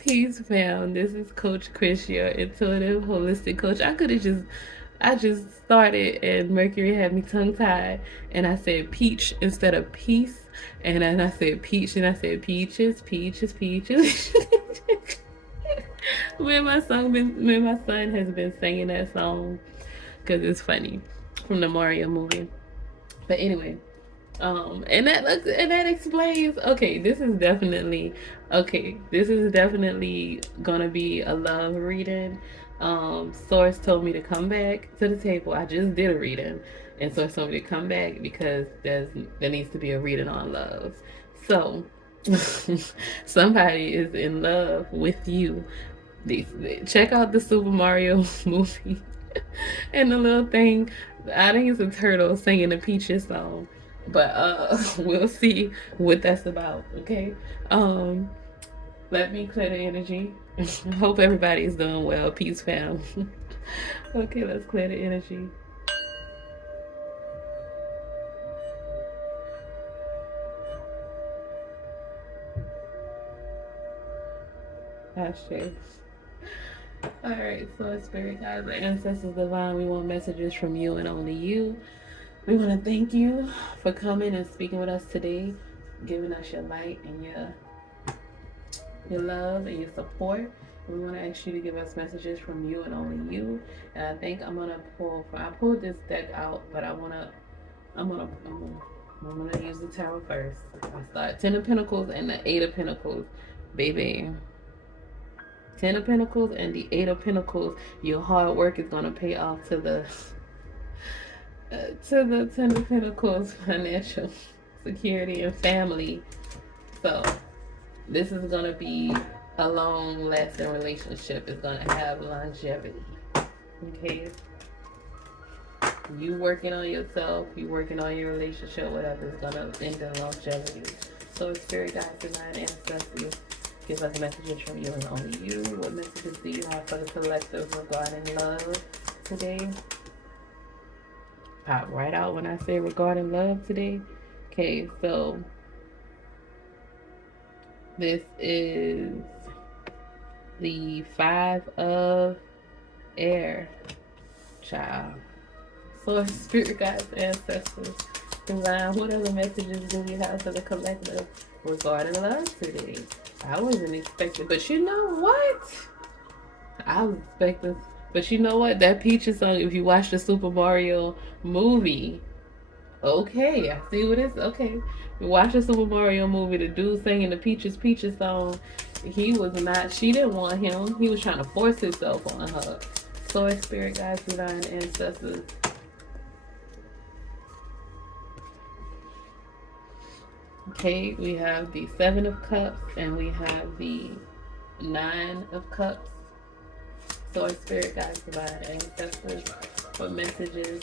Peace, fam. This is Coach Chris, your intuitive holistic coach. I just started, and Mercury had me tongue tied, and I said peach instead of peace, and then I said peach, and I said peaches, peaches, peaches. Me and my son has been singing that song because it's funny from the Mario movie. But anyway, and that explains. Okay, this is definitely gonna be a love reading. Source told me to come back to the table. I just did a reading, and Source told me to come back because there needs to be a reading on love. So somebody is in love with you. Check out the Super Mario movie and the little thing. I think it's a turtle singing the Peaches song, but we'll see what that's about. Okay, um, let me clear the energy. Hope everybody is doing well. Peace, fam. Okay, let's clear the energy. Ashe. All right, so spirit guides, the ancestors divine, we want messages from you and only you. We want to thank you for coming and speaking with us today, giving us your light and your love and your support. We want to ask you to give us messages from you and only you. And I think I'm gonna I pulled this deck out, but I'm gonna use the tower first. I start Ten of Pentacles and the Eight of Pentacles, baby. Ten of Pentacles and the Eight of Pentacles. Your hard work is gonna pay off to the Ten of Pentacles, financial security and family. So this is gonna be a long lasting relationship. It's gonna have longevity. Okay. You working on yourself, you working on your relationship, whatever, is gonna end in longevity. So spirit guides, divine ancestors, give us messages from you and only you. What messages do you have for the collective regarding love today? Pop right out when I say regarding love today. Okay, so this is the Five of Air, child. So spirit guides, ancestors, divine, what other messages do we have for the collective regarding love today? I wasn't expecting, but you know what? I was expecting, but you know what? That Peaches song, if you watch the Super Mario movie, okay, I see what it's, okay. You watch the Super Mario movie, the dude singing the Peaches song, he was not, she didn't want him. He was trying to force himself on her. Source, spirit guides, divine ancestors. Okay, we have the Seven of Cups and we have the Nine of Cups. Source, spirit guides, divine ancestors. What messages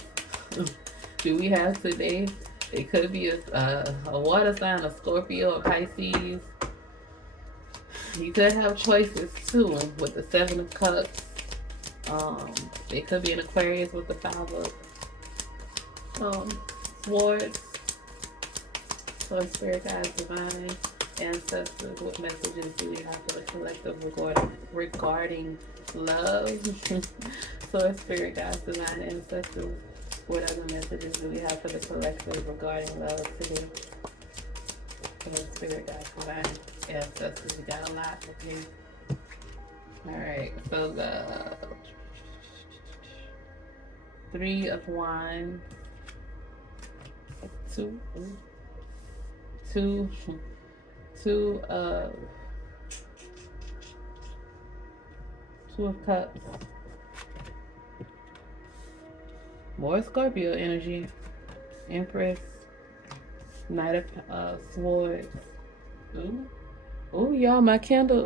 do we have today? It could be a water sign, a Scorpio, a Pisces. You could have choices too with the Seven of Cups. It could be an Aquarius with the Five of Swords. So spirit guides, divine ancestors, what messages do we have for the collective regarding love? So spirit guides, divine ancestors, what other messages do we have for the collective regarding love today? So spirit guides, divine ancestors, we got a lot, okay? Alright, so the Three of Wands, two of Cups, more Scorpio energy, Empress, Knight of Swords. Ooh, y'all, my candle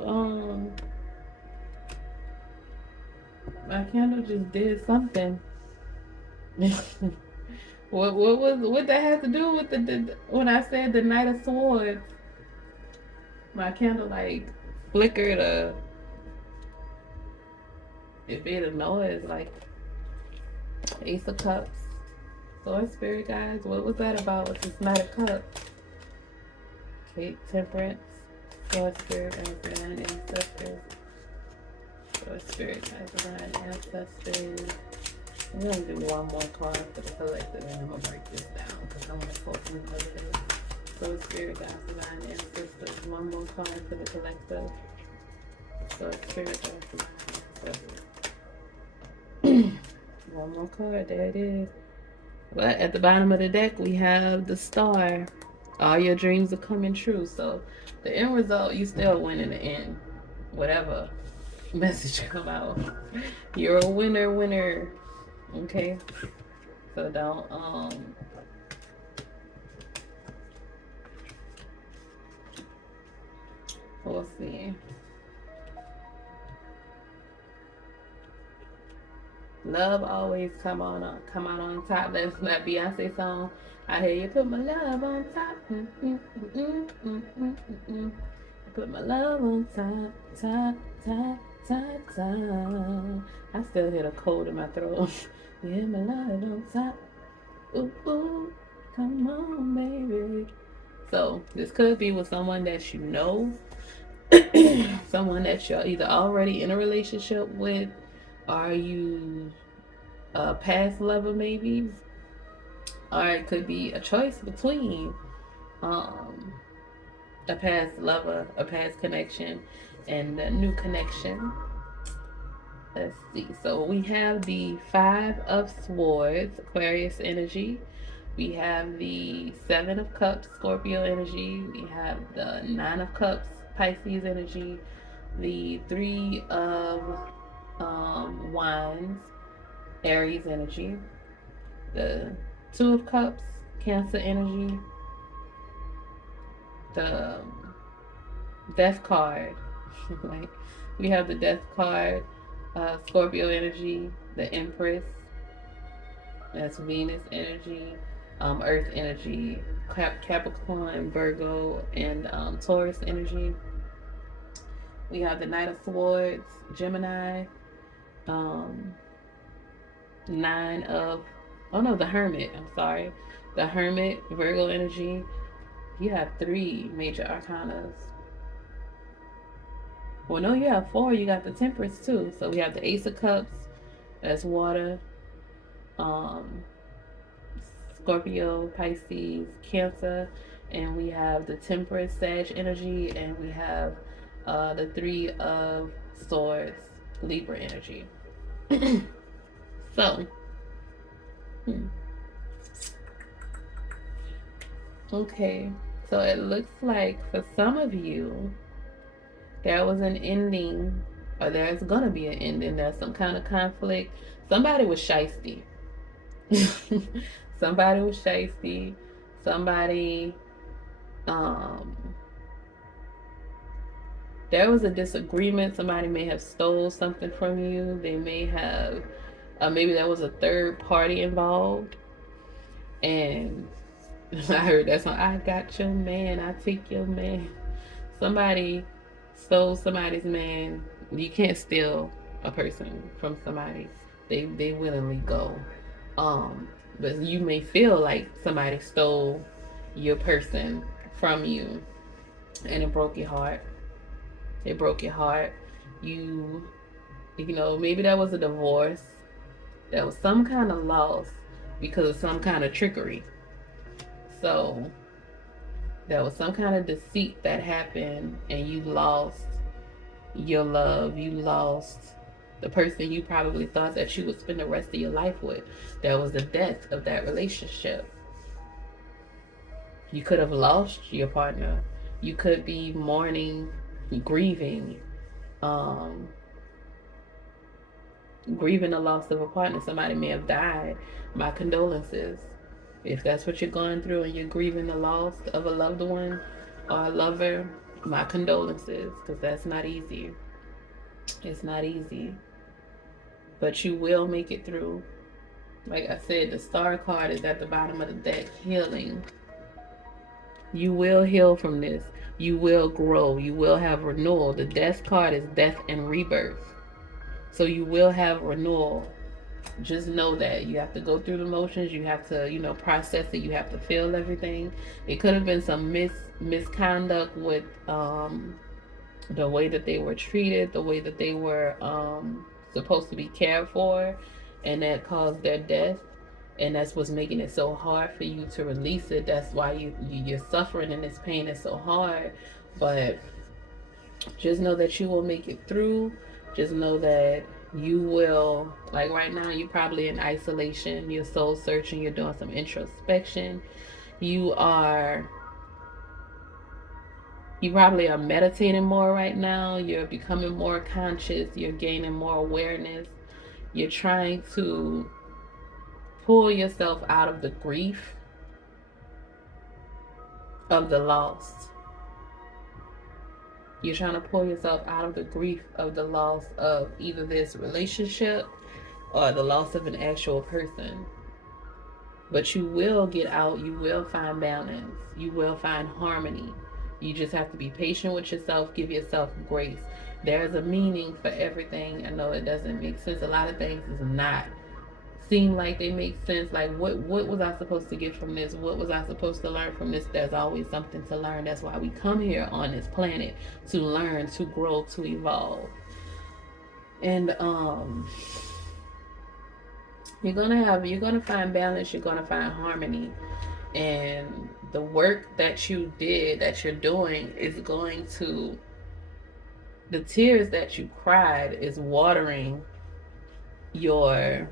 just did something. What that have to do with the when I said the Knight of Swords? My candle like flickered it made a noise like Ace of Cups. Source, spirit guys, what was that about with this Knight of Cups? Okay, Temperance, Source, spirit guys, divine ancestors. ancestors. We're gonna do one more card for the collective, and I'm gonna break this down because I want to focus on the other day. So spirit guides, divine ancestors. One more card for the collective. So spirit guides, divine ancestors. One more card. There it is. But at the bottom of the deck, we have the star. All your dreams are coming true. So the end result, you still win in the end. Whatever message come out, you're a winner. Okay. So don't we'll see. Love always come out on top. That's that Beyonce song. I hear you put my love on top. Put my love on top. I still hear the cold in my throat. Yeah, my love on top. Ooh, come on, baby. So this could be with someone that you know, someone that you're either already in a relationship with. Are you a past lover maybe? Or it could be a choice between a past lover, a past connection, and a new connection. Let's see. So we have the Five of Swords, Aquarius energy. We have the Seven of Cups, Scorpio energy. We have the Nine of Cups, Pisces energy. The Three of Wands, Aries energy. The Two of Cups, Cancer energy. The Death card. Like we have the Death card, Scorpio energy. The Empress. That's Venus energy. Earth energy. Capricorn, Virgo, and Taurus energy. We have the Knight of Swords, Gemini. The Hermit. I'm sorry. The Hermit, Virgo energy. You have 3 major arcanas. Well, no, you have 4. You got the Temperance too. So we have the Ace of Cups. That's water. Scorpio, Pisces, Cancer, and we have the Temperance, Sag energy, and we have the Three of Swords, Libra energy. So, okay, so it looks like for some of you, there was an ending, or there's gonna be an ending. There's some kind of conflict. Somebody was shiesty. Somebody was shiesty. Somebody, there was a disagreement. Somebody may have stole something from you. They may have, maybe there was a third party involved. And I heard that song, I got your man, I take your man. Somebody stole somebody's man. You can't steal a person from somebody. They willingly go. But you may feel like somebody stole your person from you, and it broke your heart. It broke your heart. You know, maybe that was a divorce. There was some kind of loss because of some kind of trickery. So there was some kind of deceit that happened, and you lost your love. You lost the person you probably thought that you would spend the rest of your life with. There was the death of that relationship. You could have lost your partner. You could be mourning, grieving the loss of a partner. Somebody may have died. My condolences. If that's what you're going through and you're grieving the loss of a loved one or a lover, my condolences, because that's not easy. It's not easy. But you will make it through. Like I said, the Star card is at the bottom of the deck, healing. You will heal from this. You will grow. You will have renewal. The Death card is death and rebirth. So you will have renewal. Just know that you have to go through the motions. You have to, process it. You have to feel everything. It could have been some misconduct with the way that they were treated, the way that they were supposed to be cared for, and that caused their death, and that's what's making it so hard for you to release it. That's why you're suffering, and this pain is so hard. But just know that you will make it through. Just know that you will, like right now, you're probably in isolation, you're soul searching, you're doing some introspection. You are you probably are meditating more right now. You're becoming more conscious. You're gaining more awareness. You're trying to pull yourself out of the grief of the loss. You're trying to pull yourself out of the grief of the loss of either this relationship or the loss of an actual person. But you will get out. You will find balance. You will find harmony. You just have to be patient with yourself. Give yourself grace. There's a meaning for everything. I know it doesn't make sense. A lot of things does not seem like they make sense. Like what was I supposed to get from this? What was I supposed to learn from this? There's always something to learn. That's why we come here on this planet, to learn, to grow, to evolve. And you're gonna find balance. You're gonna find harmony, and the work that you did, that you're doing, is going to, the tears that you cried is watering your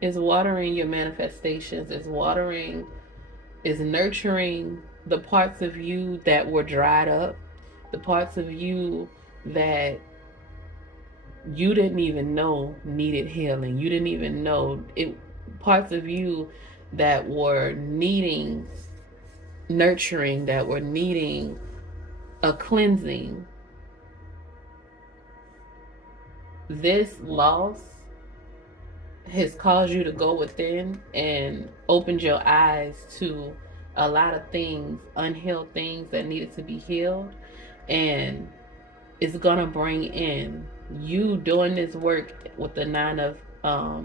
manifestations, is nurturing the parts of you that were dried up, the parts of you that you didn't even know needed healing. You didn't even know it. Parts of you that were needing nurturing, that were needing a cleansing. This loss has caused you to go within and opened your eyes to a lot of things, unhealed things that needed to be healed. And it's gonna bring in you doing this work with the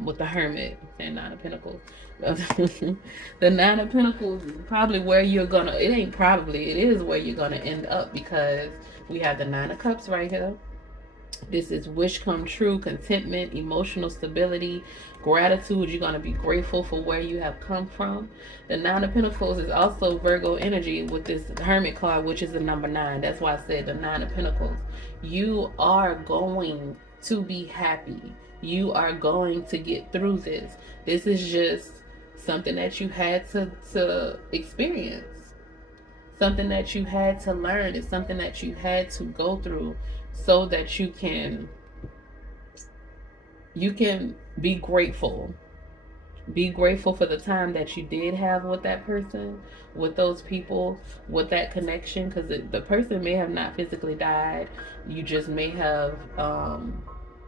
with the Hermit and Nine of Pentacles. The Nine of Pentacles is probably where you're gonna, it ain't probably, it is where you're gonna end up, because we have the Nine of Cups right here. This is wish come true, contentment, emotional stability, gratitude. You're going to be grateful for where you have come from. The Nine of Pentacles is also Virgo energy with this Hermit card, which is the number 9. That's why I said the Nine of Pentacles. You are going to be happy. You are going to get through this. This is just something that you had to experience. Something that you had to learn. It's something that you had to go through, so that you can be grateful. Be grateful for the time that you did have with that person, with those people, with that connection, because the person may have not physically died. You just may have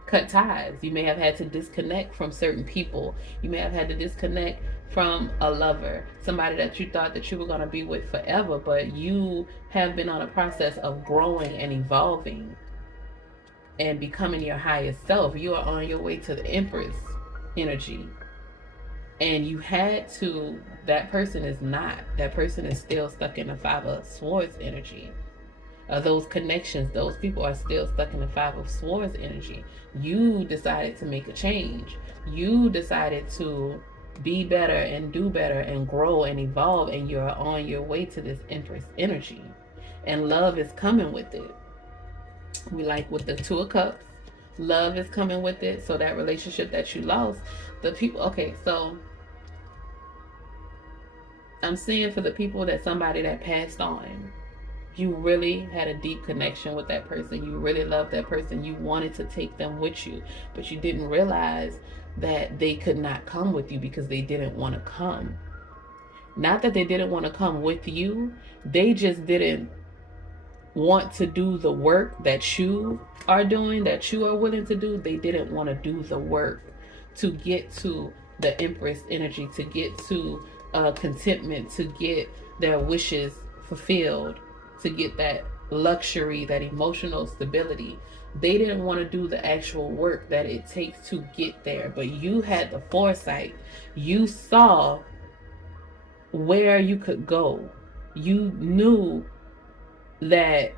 cut ties. You may have had to disconnect from certain people. You may have had to disconnect from a lover, somebody that you thought that you were going to be with forever, but you have been on a process of growing and evolving and becoming your highest self. You are on your way to the Empress energy. And you had to, that person is still stuck in the Five of Swords energy. Those connections, those people are still stuck in the Five of Swords energy. You decided to make a change. You decided to be better and do better and grow and evolve, and you're on your way to this Empress energy. And love is coming with it. We like with the Two of Cups, love is coming with it. So that relationship that you lost, the people, okay, so I'm seeing for the people that somebody that passed on, you really had a deep connection with that person. You really loved that person. You wanted to take them with you, but you didn't realize that they could not come with you because they didn't want to come. Not that they didn't want to come with you, they just didn't want to do the work that you are doing, that you are willing to do. They didn't want to do the work to get to the Empress energy, to get to contentment, to get their wishes fulfilled, to get that luxury, that emotional stability. They didn't want to do the actual work that it takes to get there. But you had the foresight. You saw where you could go. You knew that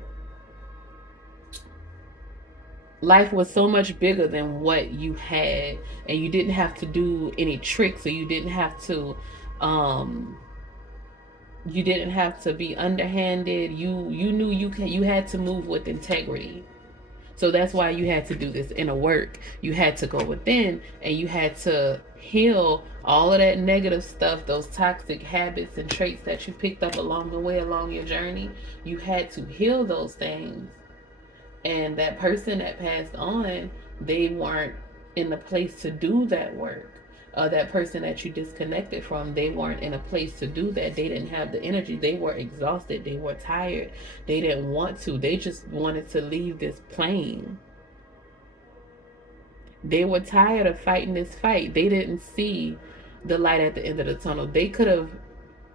life was so much bigger than what you had, and you didn't have to do any tricks, or you didn't have to um be underhanded. You knew you had to move with integrity. So that's why you had to do this inner work. You had to go within, and you had to heal all of that negative stuff, those toxic habits and traits that you picked up along the way, along your journey. You had to heal those things. And that person that passed on, they weren't in the place to do that work. That person that you disconnected from, they weren't in a place to do that. They didn't have the energy. They were exhausted. They were tired. They didn't want to. They just wanted to leave this plane. They were tired of fighting this fight. They didn't see the light at the end of the tunnel. They could have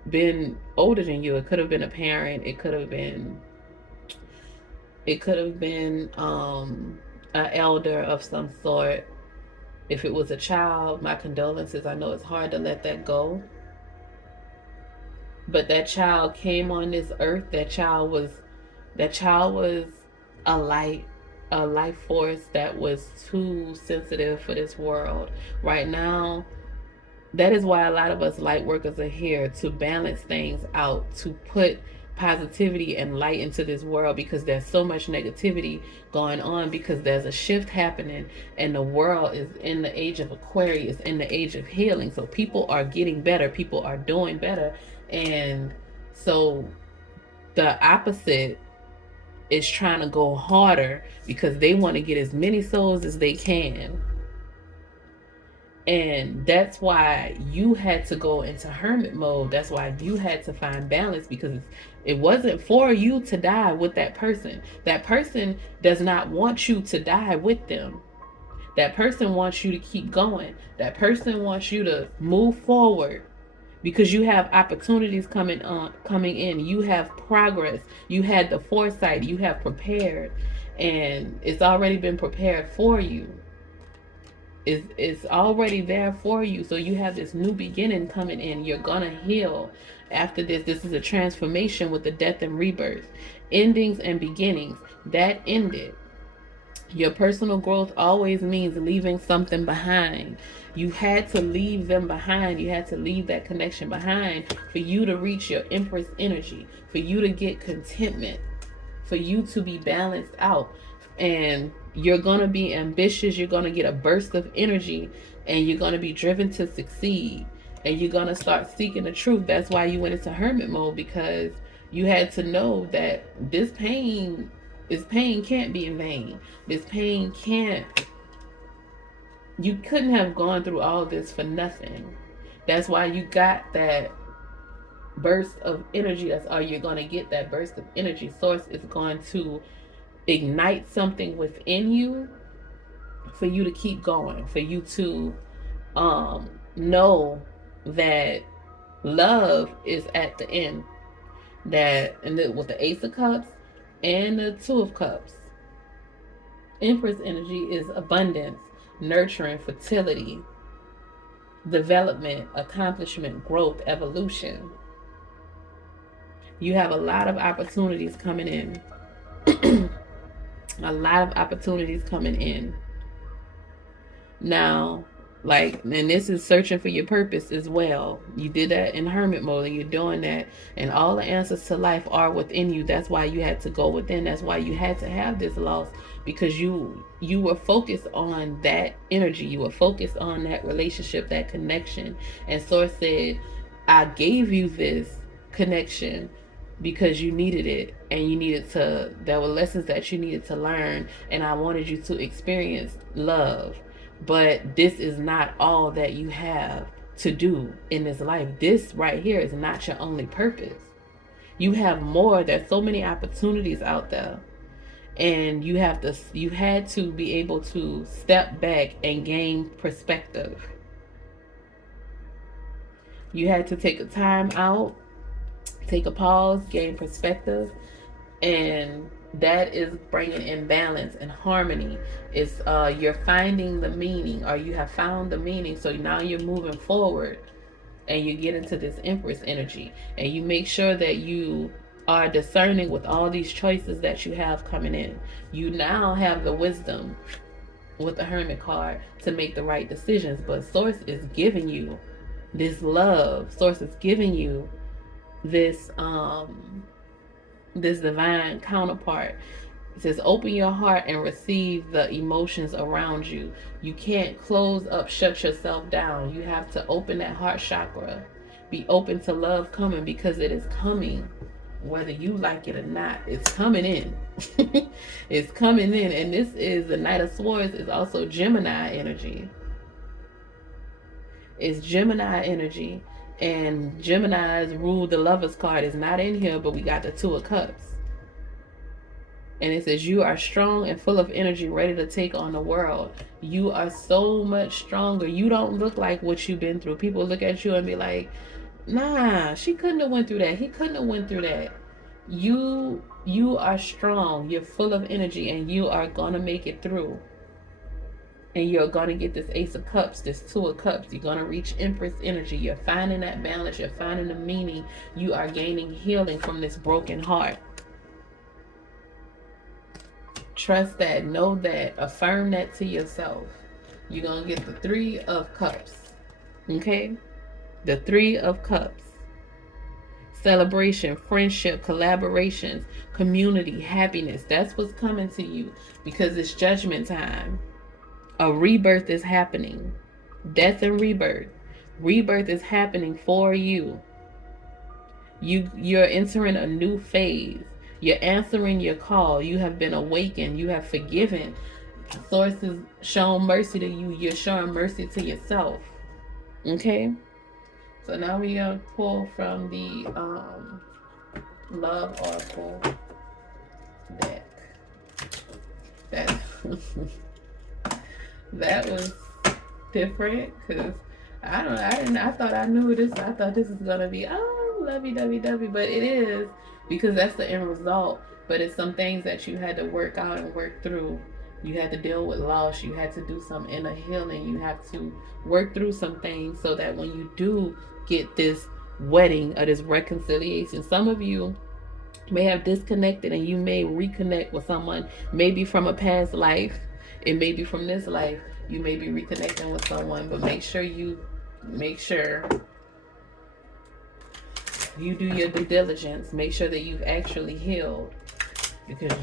been older than you. It could have been a parent. It could have been an elder of some sort. If it was a child, my condolences. I know it's hard to let that go. But that child came on this earth. That child was a life force that was too sensitive for this world. Right now, that is why a lot of us light workers are here, to balance things out, to put positivity and light into this world, because there's so much negativity going on, because there's a shift happening, and the world is in the age of Aquarius, in the age of healing. So people are getting better, people are doing better, and so the opposite is trying to go harder because they want to get as many souls as they can. And that's why you had to go into hermit mode. That's why you had to find balance, because it wasn't for you to die with that person. That person does not want you to die with them. That person wants you to keep going. That person wants you to move forward, because you have opportunities coming in. You have progress. You had the foresight. You have prepared, and it's already been prepared for you. It's already there for you. So you have this new beginning coming in. You're gonna heal after this. This is a transformation with the death and rebirth, endings and beginnings. That ended. Your personal growth always means leaving something behind. You had to leave them behind. You had to leave that connection behind for you to reach your Empress energy, for you to get contentment, for you to be balanced out. And you're going to be ambitious. You're going to get a burst of energy, and you're going to be driven to succeed. And you're going to start seeking the truth. That's why you went into hermit mode, because you had to know that this pain can't be in vain. This pain you couldn't have gone through all this for nothing. That's why you got that burst of energy. That's all you're going to get, that burst of energy. Source is going to ignite something within you for you to keep going, for you to know that love is at the end. With the Ace of Cups and the Two of Cups, Empress energy is abundance, nurturing, fertility, development, accomplishment, growth, evolution. You have a lot of opportunities coming in. A lot of opportunities coming in. Now, and this is searching for your purpose as well. You did that in hermit mode, and you're doing that, and all the answers to life are within you. That's why you had to go within. That's why you had to have this loss, because you were focused on that energy. You were focused on that relationship, that connection. And Source said, I gave you this connection because you needed it, and there were lessons that you needed to learn, and I wanted you to experience love. But this is not all that you have to do in this life. This right here is not your only purpose. You have more. There's so many opportunities out there, and you had to be able to step back and gain perspective. You had to take a time out, take a pause, gain perspective, and that is bringing in balance and harmony. It's you're finding the meaning, or you have found the meaning. So now you're moving forward, and you get into this Empress energy, and you make sure that you are discerning with all these choices that you have coming in. You now have the wisdom with the Hermit card to make the right decisions. But Source is giving you this love. Source is giving you this this divine counterpart. It says, open your heart and receive the emotions around you. You can't close up, shut yourself down. You have to open that heart chakra. Be open to love coming, because it is coming. Whether you like it or not, it's coming in. It's coming in. And this is the Knight of Swords, is also Gemini energy. It's Gemini energy. And Gemini's rule the Lovers card is not in here, but we got the Two of Cups. And it says, you are strong and full of energy, ready to take on the world. You are so much stronger. You don't look like what you've been through. People look at you and be like, nah, she couldn't have went through that. He couldn't have went through that. You are strong. You're full of energy, and you are going to make it through. And you're going to get this Ace of Cups, this Two of Cups. You're going to reach Empress energy. You're finding that balance. You're finding the meaning. You are gaining healing from this broken heart. Trust that, know that, affirm that to yourself. You're going to get the Three of Cups. Okay? The Three of Cups. Celebration, friendship, collaborations, community, happiness. That's what's coming to you, because it's judgment time. A rebirth is happening. Death and rebirth. Rebirth is happening for you. You're entering a new phase. You're answering your call. You have been awakened. You have forgiven. Source has shown mercy to you. You're showing mercy to yourself. Okay? So now we're going to pull from the Love Oracle deck. That was different, because I thought I knew this. I thought this was going to be, lovey-dovey-dovey, but it is, because that's the end result. But it's some things that you had to work out and work through. You had to deal with loss. You had to do some inner healing. You have to work through some things so that when you do get this wedding or this reconciliation, some of you may have disconnected and you may reconnect with someone, maybe from a past life. It may be from this life. You may be reconnecting with someone, but make sure you do your due diligence. Make sure that you've actually healed, because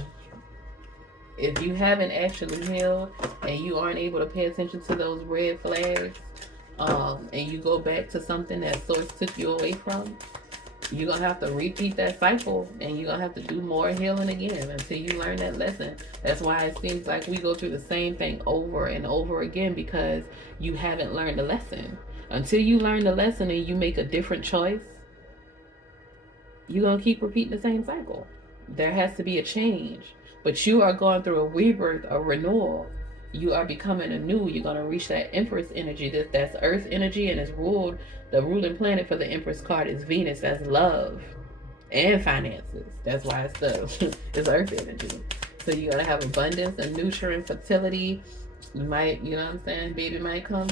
if you haven't actually healed and you aren't able to pay attention to those red flags, and you go back to something that Source took you away from, you're going to have to repeat that cycle, and you're going to have to do more healing again until you learn that lesson. That's why it seems like we go through the same thing over and over again, because you haven't learned the lesson. Until you learn the lesson and you make a different choice, you're going to keep repeating the same cycle. There has to be a change. But you are going through a rebirth, a renewal. You are becoming anew. You're going to reach that Empress energy. That's Earth energy, and it's ruled, the ruling planet for the Empress card is Venus. That's love and finances. That's why it's Earth energy. So you're going to have abundance and nurturing, fertility. You might, you know what I'm saying, baby might come.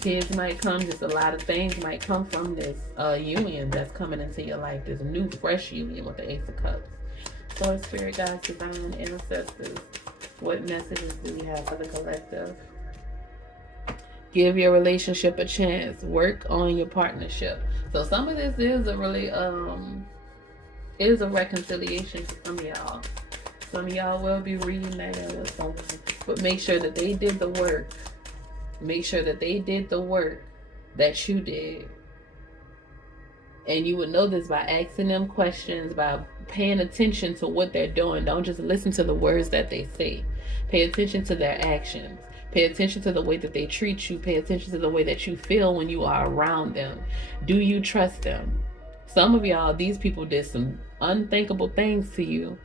Kids might come. Just a lot of things might come from this union that's coming into your life. This new, fresh union with the Ace of Cups. So, Spirit Guides, Divine Ancestors, what messages do we have for the collective? Give your relationship a chance. Work on your partnership. So some of this is a really is a reconciliation for some of y'all. Some of y'all will be reunited with someone, but make sure that they did the work. Make sure that they did the work that you did. And you would know this by asking them questions, by paying attention to what they're doing. Don't just listen to the words that they say. Pay attention to their actions. Pay attention to the way that they treat you. Pay attention to the way that you feel when you are around them. Do you trust them? Some of y'all, these people did some unthinkable things to you.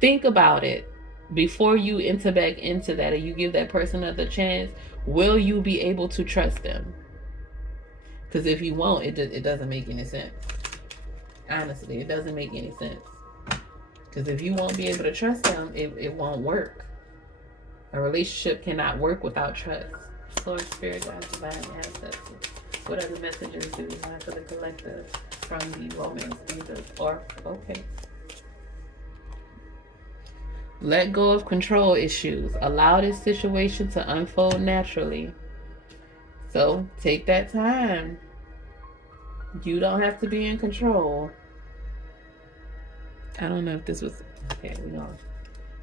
Think about it before you enter back into that, or you give that person another chance. Will you be able to trust them? Because if you won't, it doesn't make any sense. Honestly, it doesn't make any sense. Because if you won't be able to trust them, it won't work. A relationship cannot work without trust. Source, Spirit, Guides, Divine Ancestors. What other messages do we have for the collective? from the romance angels. Or, okay. Let go of control issues. Allow this situation to unfold naturally. So take that time. You don't have to be in control. I don't know if this was okay. We know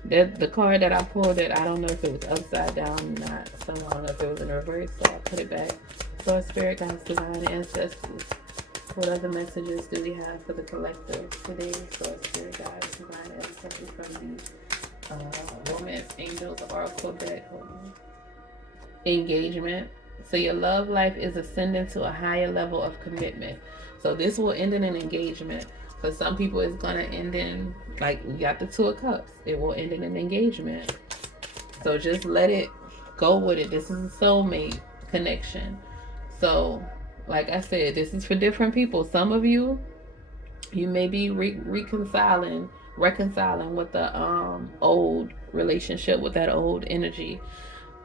that the card that I pulled, that I don't know if it was upside down or not. So I don't know if it was in reverse. So I put it back. So Spirit Guides, Divine Ancestors. What other messages do we have for the collective today? So Spirit Guides, Divine Ancestors from the Romance Angels Oracle deck. Engagement. So your love life is ascending to a higher level of commitment. So this will end in an engagement. For some people, it's gonna end in, like, we got the Two of Cups. It will end in an engagement. So just let it go with it. This is a soulmate connection. So, like I said, this is for different people. Some of you, you may be reconciling with the old relationship, with that old energy.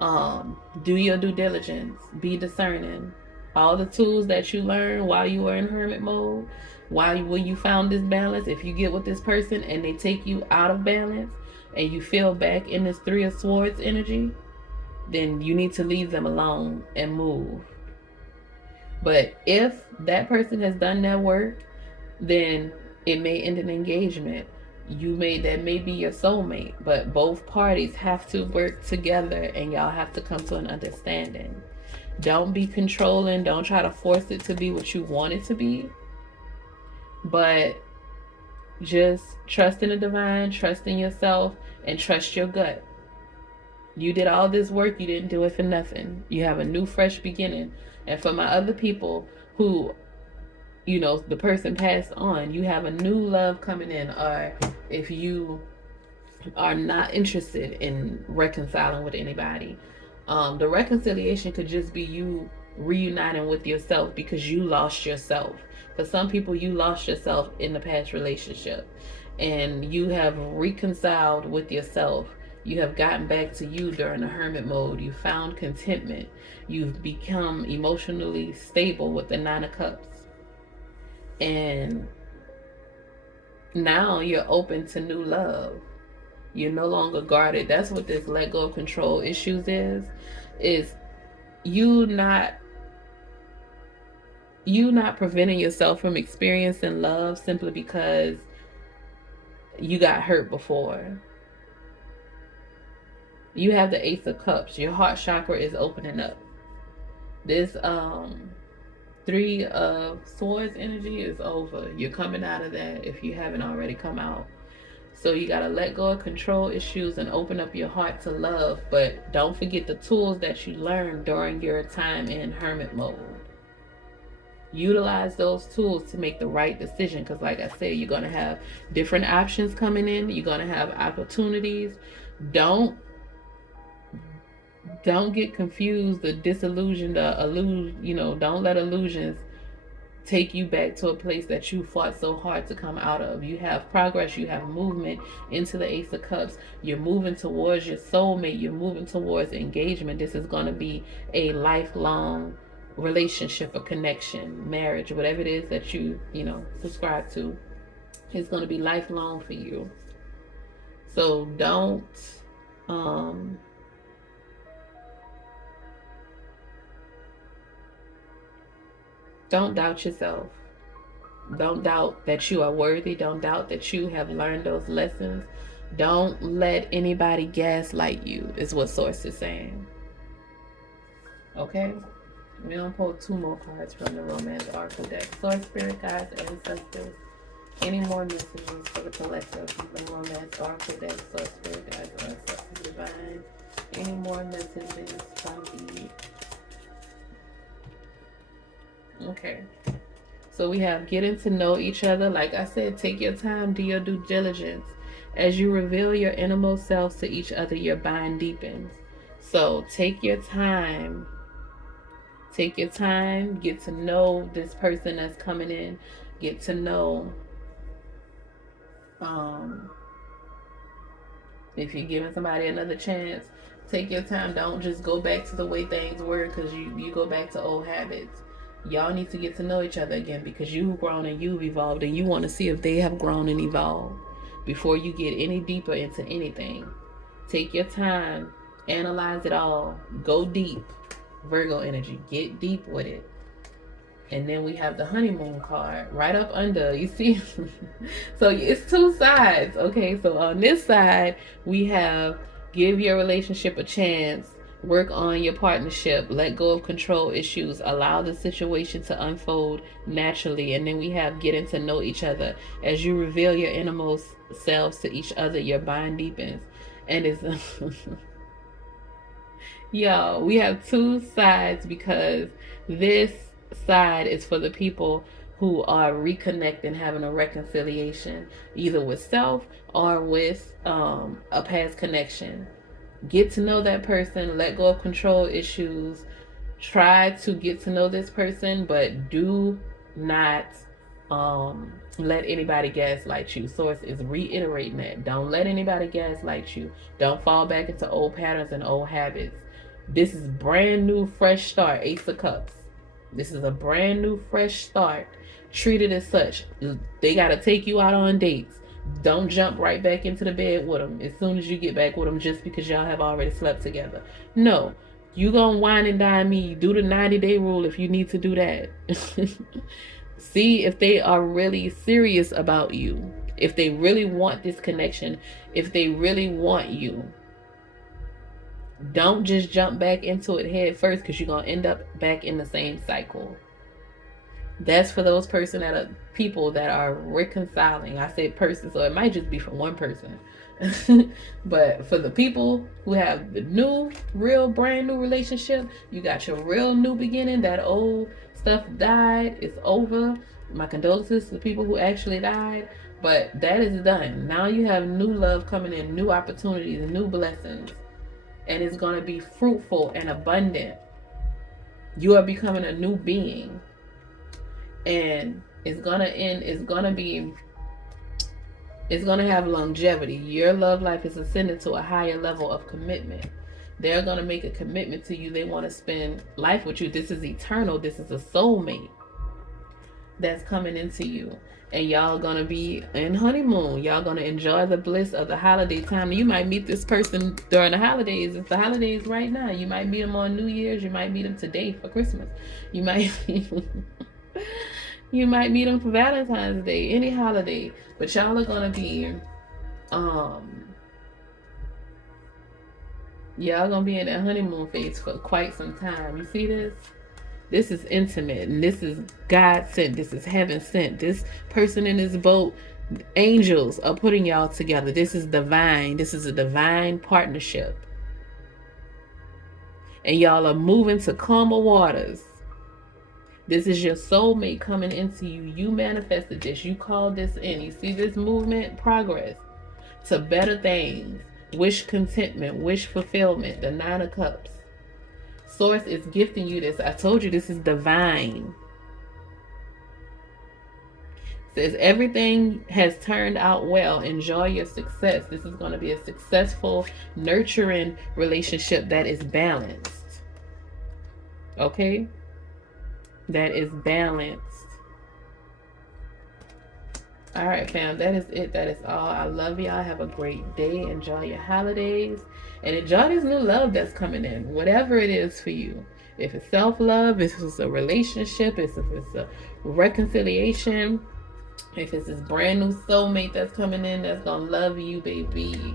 Do your due diligence. Be discerning. All the tools that you learned while you were in hermit mode, when you found this balance, if you get with this person and they take you out of balance and you feel back in this Three of Swords energy, then you need to leave them alone and move. But if that person has done that work, then it may end an engagement. That may be your soulmate, but both parties have to work together and y'all have to come to an understanding. Don't be controlling. Don't try to force it to be what you want it to be. But just trust in the divine, trust in yourself, and trust your gut. You did all this work. You didn't do it for nothing. You have a new, fresh beginning. And for my other people who, the person passed on, you have a new love coming in. Or if you are not interested in reconciling with anybody, the reconciliation could just be you reuniting with yourself because you lost yourself. For some people, you lost yourself in the past relationship and you have reconciled with yourself. You have gotten back to you during the hermit mode. You found contentment. You've become emotionally stable with the Nine of Cups. And now you're open to new love. You're no longer guarded. That's what this let go of control issues is you not preventing yourself from experiencing love simply because you got hurt before. You have the Ace of Cups. Your heart chakra is opening up. This Three of Swords energy is over. You're coming out of that if you haven't already come out. So you got to let go of control issues and open up your heart to love. But don't forget the tools that you learned during your time in hermit mode. Utilize those tools to make the right decision. Because like I said, you're going to have different options coming in. You're going to have opportunities. Don't get confused or disillusioned or don't let illusions take you back to a place that you fought so hard to come out of. You have progress, you have movement into the Ace of Cups. You're moving towards your soulmate, you're moving towards engagement. This is going to be a lifelong relationship, a connection, marriage, whatever it is that you subscribe to. It's going to be lifelong for you. So don't doubt yourself. Don't doubt that you are worthy. Don't doubt that you have learned those lessons. Don't let anybody gaslight you, is what Source is saying. Okay? We're going to pull 2 more cards from the Romance Oracle deck. Source, Spirit Guides, Ancestors. Any more messages for the collective from the Romance Oracle deck? Source, Spirit Guides, Ancestors, Divine. Any more messages from the... Okay, so we have getting to know each other. Like I said, take your time, do your due diligence. As you reveal your innermost selves to each other, your bond deepens. So take your time. Take your time. Get to know this person that's coming in. Get to know if you're giving somebody another chance. Take your time. Don't just go back to the way things were, because you go back to old habits. Y'all need to get to know each other again because you've grown and you've evolved, and you want to see if they have grown and evolved before you get any deeper into anything. Take your time, analyze it all, go deep. Virgo energy, get deep with it. And then we have the honeymoon card right up under, you see? So it's two sides, okay? So on this side, we have give your relationship a chance, work on your partnership, let go of control issues, allow the situation to unfold naturally. And then we have getting to know each other. As you reveal your innermost selves to each other, your bond deepens. And it's yo, we have two sides because this side is for the people who are reconnecting, having a reconciliation, either with self or with a past connection. Get to know that person, let go of control issues, try to get to know this person, but do not let anybody gaslight you. Source is reiterating that. Don't let anybody gaslight you. Don't fall back into old patterns and old habits. This is brand new, fresh start. Ace of Cups. This is a brand new, fresh start. Treat it as such. They got to take you out on dates. Don't jump right back into the bed with them as soon as you get back with them just because y'all have already slept together. No. You gonna wine and dine me. Do the 90-day rule if you need to do that. See if they are really serious about you. If they really want this connection. If they really want you. Don't just jump back into it head first because you're going to end up back in the same cycle. That's for those people that are reconciling. I say person, so it might just be for one person. But for the people who have the new, real, brand new relationship, you got your real new beginning. That old stuff died. It's over. My condolences to the people who actually died. But that is done. Now you have new love coming in, new opportunities, new blessings. And it's going to be fruitful and abundant. You are becoming a new being. And it's going to have longevity. Your love life is ascending to a higher level of commitment. They're going to make a commitment to you. They want to spend life with you. This is eternal. This is a soulmate that's coming into you. And y'all going to be in honeymoon. Y'all going to enjoy the bliss of the holiday time. You might meet this person during the holidays. It's the holidays right now. You might meet them on New Year's. You might meet them today for Christmas. You might you might meet them for Valentine's Day, any holiday. But y'all are going to be y'all going to be in that honeymoon phase for quite some time. You see this? This is intimate, and this is God sent. This is heaven sent. This person in this boat, angels are putting y'all together. This is divine. This is a divine partnership. And y'all are moving to calmer waters. This is your soulmate coming into you. You manifested this. You called this in. You see this movement? Progress to better things. Wish contentment. Wish fulfillment. The 9 of Cups. Source is gifting you this. I told you this is divine. Says everything has turned out well. Enjoy your success. This is going to be a successful, nurturing relationship that is balanced. Okay? That is balanced. All right, fam. That is it. That is all. I love y'all. Have a great day. Enjoy your holidays. And enjoy this new love that's coming in. Whatever it is for you. If it's self-love, if it's a relationship, if it's a reconciliation, if it's this brand new soulmate that's coming in that's going to love you, baby.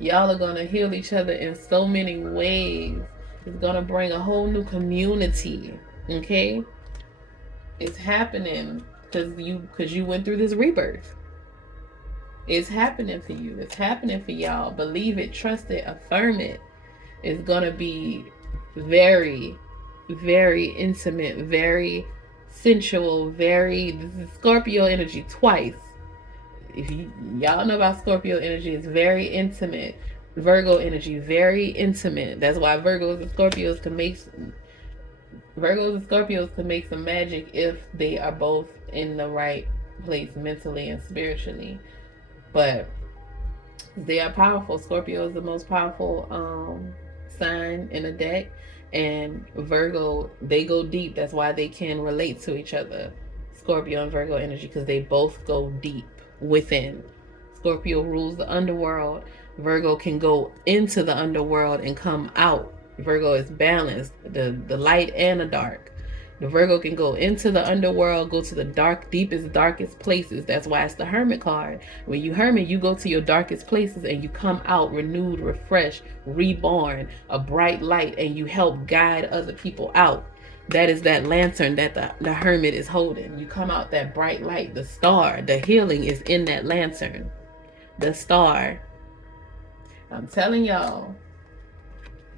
Y'all are going to heal each other in so many ways. It's going to bring a whole new community. Okay? It's happening because you went through this rebirth. It's happening for you. It's happening for y'all. Believe it, trust it, affirm it. It's going to be very, very intimate, very sensual, this is Scorpio energy twice. If y'all know about Scorpio energy, it's very intimate. Virgo energy, very intimate. That's why Virgos and Scorpios can make some magic if they are both in the right place mentally and spiritually. But they are powerful. Scorpio is the most powerful sign in the deck. And Virgo, they go deep. That's why they can relate to each other. Scorpio and Virgo energy, because they both go deep within. Scorpio rules the underworld. Virgo can go into the underworld and come out. Virgo is balanced, the light and the dark. The Virgo can go into the underworld, go to the dark, deepest, darkest places. That's why it's the Hermit card. When you hermit, you go to your darkest places and you come out renewed, refreshed, reborn, a bright light, and you help guide other people out. That is that lantern that the hermit is holding. You come out that bright light, the star, the healing is in that lantern. The star. I'm telling y'all,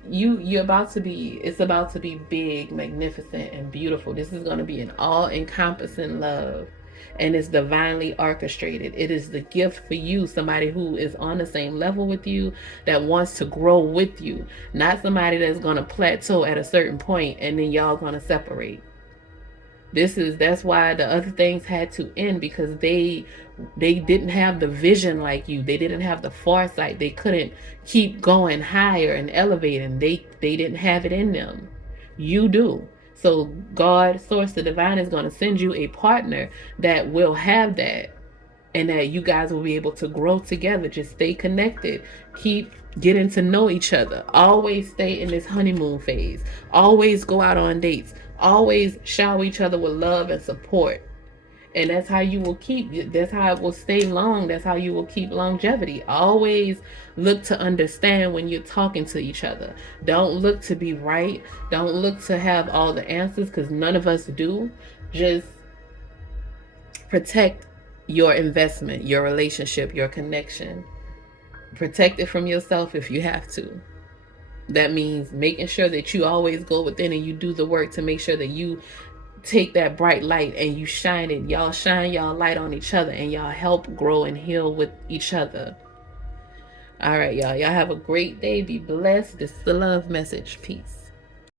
you're about to be, it's about to be big, magnificent, and beautiful. This is going to be an all-encompassing love, and it's divinely orchestrated. It is the gift for you, somebody who is on the same level with you, that wants to grow with you, not somebody that's going to plateau at a certain point and then y'all going to separate. That's why the other things had to end, because they didn't have the vision like you. They didn't have the foresight. They couldn't keep going higher and elevating. They didn't have it in them. You do. So God, source, the divine, is going to send you a partner that will have that, and that you guys will be able to grow together. Just stay connected. Keep getting to know each other. Always stay in this honeymoon phase. Always go out on dates. Always shower each other with love and support. And that's how you will that's how it will stay long. That's how you will keep longevity. Always look to understand when you're talking to each other. Don't look to be right. Don't look to have all the answers, because none of us do. Just protect your investment, your relationship, your connection. Protect it from yourself if you have to. That means making sure that you always go within and you do the work to make sure that you take that bright light and you shine it. Y'all shine y'all light on each other, and y'all help grow and heal with each other. All right, y'all. Y'all have a great day. Be blessed. This is the love message. Peace.